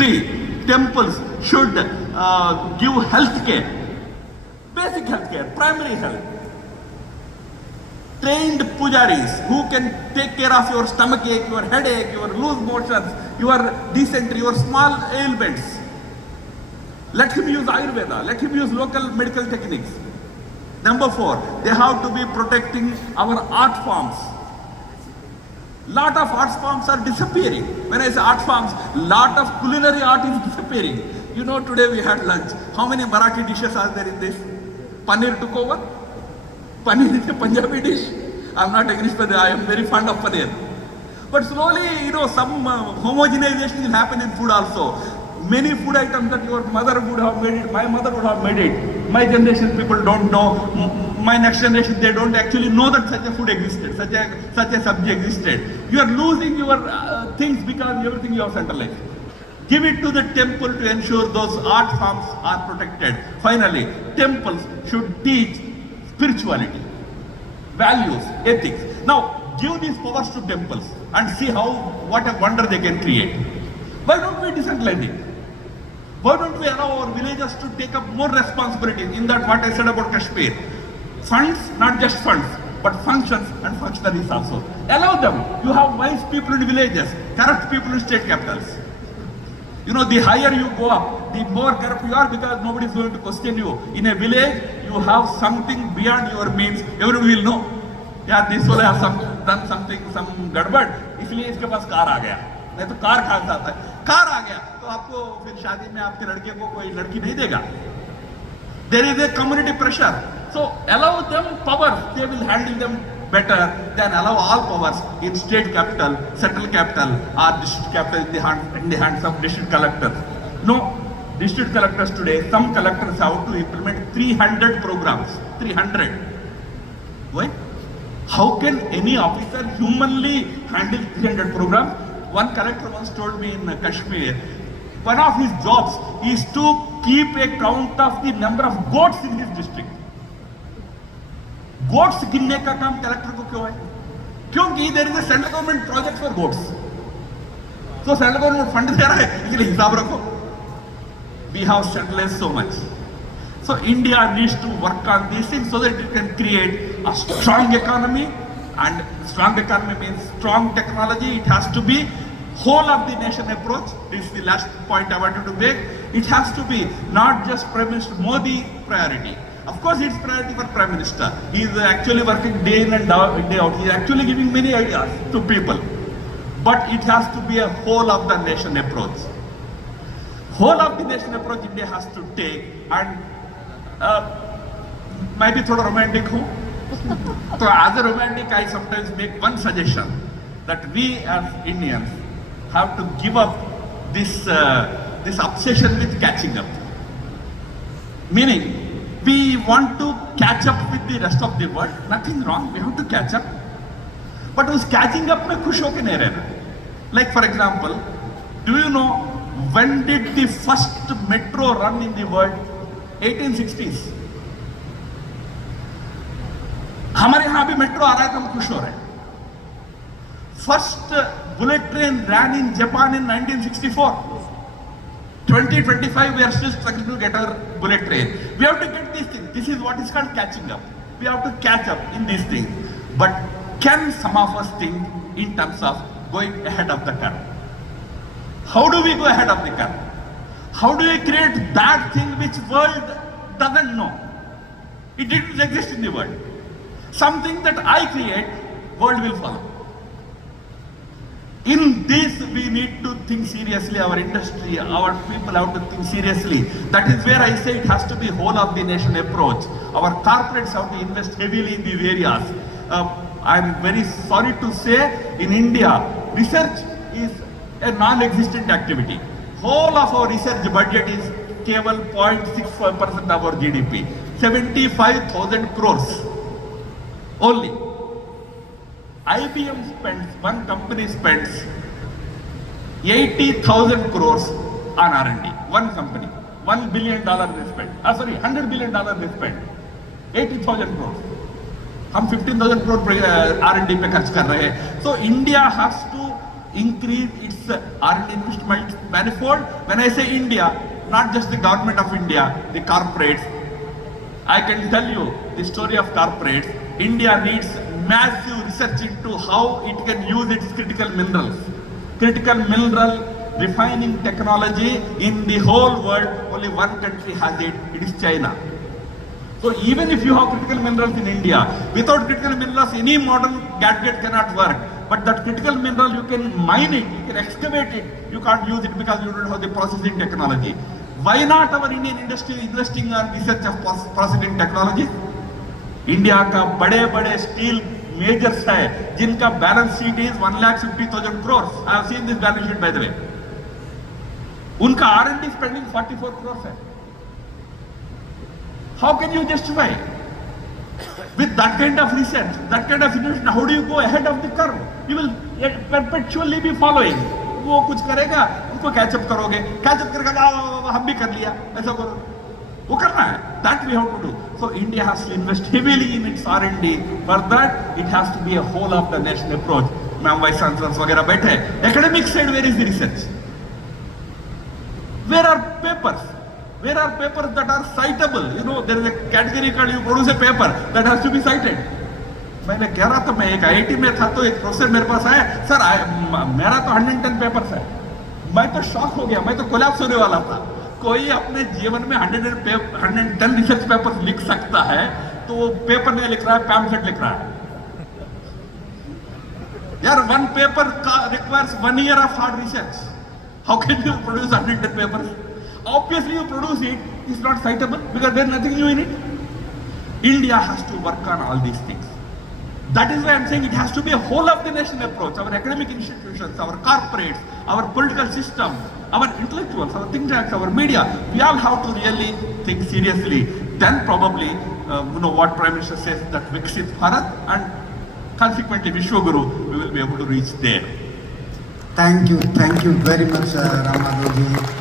Three, temples should give health care, basic health care, primary health. Trained pujaris who can take care of your stomach ache, your headache, your loose motions, your dysentery, your small ailments. Let him use Ayurveda, let him use local medical techniques. Number four, they have to be protecting our art forms. Lot of art forms are disappearing. When I say art forms, lot of culinary art is disappearing. You know, today we had lunch. How many Marathi dishes are there in this? Paneer took over. Paneer is a Punjabi dish. I'm not against paneer. I am very fond of paneer. But slowly, some homogenization will happen in food also. Many food items that your mother would have made it, my mother would have made it. My generation people don't know. My next generation, they don't actually know that such a food existed, such a subject existed. You are losing your things because everything you have centralized. Give it to the temple to ensure those art forms are protected. Finally, temples should teach spirituality, values, ethics. Now, give these powers to temples and see what a wonder they can create. Why don't we decentralize it? Why don't we allow our villagers to take up more responsibilities in that what I said about Kashmir? Funds, not just funds, but functions and functionaries also. Allow them. You have wise people in villages, corrupt people in state capitals. The higher you go up, the more corrupt you are because nobody is going to question you. In a village, you have something beyond your means. Everyone will know. Yeah, this will have done something, some gadbad. इसलिए इसके पास car आ गया. नहीं तो car खा जाता है. Car आ गया तो आपको फिर शादी में आपके लड़के को कोई लड़की नहीं देगा. There is a community pressure. So allow them powers. They will handle them better than allow all powers in state capital, central capital, or district capital in the hands of district collectors. No, district collectors today, some collectors have to implement 300 programs. 300. Why? How can any officer humanly handle 300 programs? One collector once told me in Kashmir, one of his jobs is to keep a count of the number of goats in his district. Goats गिनने का काम collector को क्यों है? क्योंकि there is a central government project for goats. तो central government fund दे रहा है, इसलिए हिसाब रखो. We have centralized so much. So India needs to work on these things so that it can create a strong economy, and strong economy means strong technology. It has to be whole of the nation approach. This is the last point I wanted to make. It has to be not just Prime Minister Modi priority. Of course, it's priority for Prime Minister. He is actually working day in and day out. He is actually giving many ideas to people. But it has to be a whole of the nation approach. Whole of the nation approach India has to take, and मैं भी थोड़ा romantic हूँ. So as a romantic, I sometimes make one suggestion that we as Indians have to give up this obsession with catching up. Meaning, we want to catch up with the rest of the world. Nothing wrong. We have to catch up. But उस catching up में खुश होके नहीं रहना. Like for example, do you know when did the first metro run in the world? 1860s. हमारे यहाँ भी metro आ रहा है तो हम खुश हो रहे हैं. First bullet train ran in Japan in 1964. 2025 we are still struggling to get our bullet train. We have to get these things. This is what is called catching up. We have to catch up in these things. But can some of us think in terms of going ahead of the curve? How do we go ahead of the curve? How do we create that thing which world doesn't know? It didn't exist in the world. Something that I create, world will follow. In this, we need to think seriously. Our industry, our people have to think seriously. That is where I say it has to be whole of the nation approach. Our corporates have to invest heavily in these areas. I am very sorry to say, in India, research is a non-existent activity. Whole of our research budget is keval 0.65% of our GDP. 75,000 crores only. IBM spends, one company spends 80,000 crores on R&D. One company, $1 billion they spend. $100 billion they spend. 80,000 crores. हम 15,000 crore R&D पे खर्च कर रहे हैं. So India has to increase its R&D investment manifold. When I say India, not just the government of India, the corporates. I can tell you the story of corporates. India needs massive research into how it can use its critical minerals. Critical mineral refining technology in the whole world, only one country has it, it is China. So even if you have critical minerals in India, without critical minerals, any modern gadget cannot work. But that critical mineral, you can mine it, you can excavate it, you can't use it because you don't have the processing technology. Why not our Indian industry investing on research of processing technology? India का बड़े बड़े steel measures है जिनका balance sheet is 1,50,000 crores. I have seen this balance sheet by the way. उनका R&D spending 44 crores है. How can you justify with that kind of research, that kind of innovation? How do you go ahead of the curve? You will perpetually be following. वो कुछ करेगा, उनको catch up करोगे, catch up करेगा, हम भी कर लिया, ऐसा करो, वो करना है. That we have to do. So India has to invest heavily in its R&D. For that, it has to be a whole of the nation approach. Ma'am vice chancellors वगैरह बैठे. Academic side, where is the research? Where are papers? Where are papers that are citable? You know, there is a category called you produce a paper that has to be cited. मैंने कह रहा था, मैं एक IIT में था तो एक प्रोफेसर मेरे पास आया, सर मेरा तो 110 पेपर्स है. मैं तो शॉक हो गया, मैं तो कोलैप्स होने वाला था. कोई अपने जीवन में 110 रिसर्च पेपर्स लिख सकता है तो वो पेपर नहीं लिख रहा है, पैम्फलेट लिख रहा है. यार, one paper requires 1 year of hard research. How can you produce 110 papers? Obviously you produce it, it's not citable because there's nothing new in it. India has to work on all these things. That is why I'm saying it has to be a whole of the nation approach. Our academic institutions, our corporates, our political system, our intellectuals, our think tanks, our media, we all have to really think seriously. Then probably, what Prime Minister says, that Viksit Bharat, and consequently Vishwaguru, we will be able to reach there. Thank you very much, Ram Madhavji.